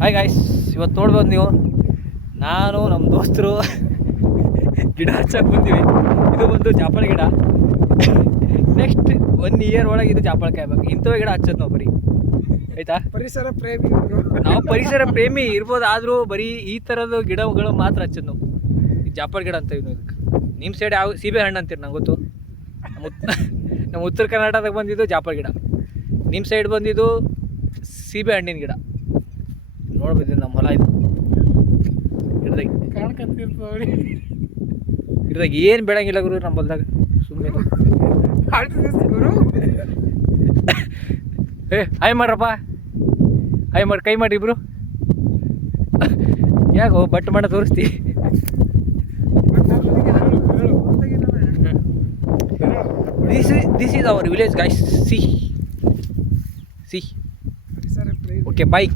Hi guys, ಇವತ್ತು ನೋಡ್ಬೋದು ನೀವು, ನಾನು ನಮ್ಮ ದೋಸ್ತರು ಗಿಡ ಹಚ್ಚಕ್ಕೆ ಬಂದೀವಿ. ಇದು ಬಂದು ಜಾಪಳ ಗಿಡ. ನೆಕ್ಸ್ಟ್ 1 ಇಯರ್ ಒಳಗೆ ಇದು ಜಾಪಳ ಕಾಯ್ಬೇಕು. ಇಂಥವೇ ಗಿಡ ಹಚ್ಚೋದು ನಾವು ಬರೀ, ಆಯ್ತಾ? ಪರಿಸರ ಪ್ರೇಮಿ ನಾವು ಪರಿಸರ ಪ್ರೇಮಿ ಇರ್ಬೋದು, ಆದರೂ ಬರೀ ಈ ಥರದ ಗಿಡಗಳು ಮಾತ್ರ ಹಚ್ಚೋದು ನಾವು. ಈ ಜಾಪಳ ಗಿಡ ಅಂತ ಇನ್ನು ಇದಕ್ಕೆ. ನಿಮ್ಮ ಸೈಡ್ ಯಾವ ಸೀಬೆ ಹಣ್ಣು ಅಂತೀರಿ ನಂಗೆ ಗೊತ್ತು. ನಮ್ಮ ಉತ್ತರ ಕರ್ನಾಟಕದಾಗ ಬಂದಿದ್ದು ಜಾಪಳ ಗಿಡ, ನಿಮ್ಮ ಸೈಡ್ ಬಂದಿದ್ದು ಸೀಬೆ ಹಣ್ಣಿನ ಗಿಡ. ನೋಡ್ಬೋದು ನಮ್ಮ ಹೊಲ ಇದು. ಗಿಡದಾಗ ಗಿಡದಾಗ ಏನು ಬೆಳಂಗಿಲ್ಲ ಗುರು ನಮ್ಮ ಹೊಲದಾಗ, ಸುಮ್ಮನೆ ಗುರು. ಹಾಯ್ ಮಾಡ್ರಪ್ಪ, ಹಾಯ್ ಮಾಡಿ, ಕೈ ಮಾಡಿ ಇಬ್ರು. ಯಾಕೋ ಬಟ್ ಮಾಡ ತೋರಿಸ್ತಿ? This is our village guys. ಸಿ ಪರಿಸರ ಪ್ರೇಮಿ. ಓಕೆ, ಬಾಯ್.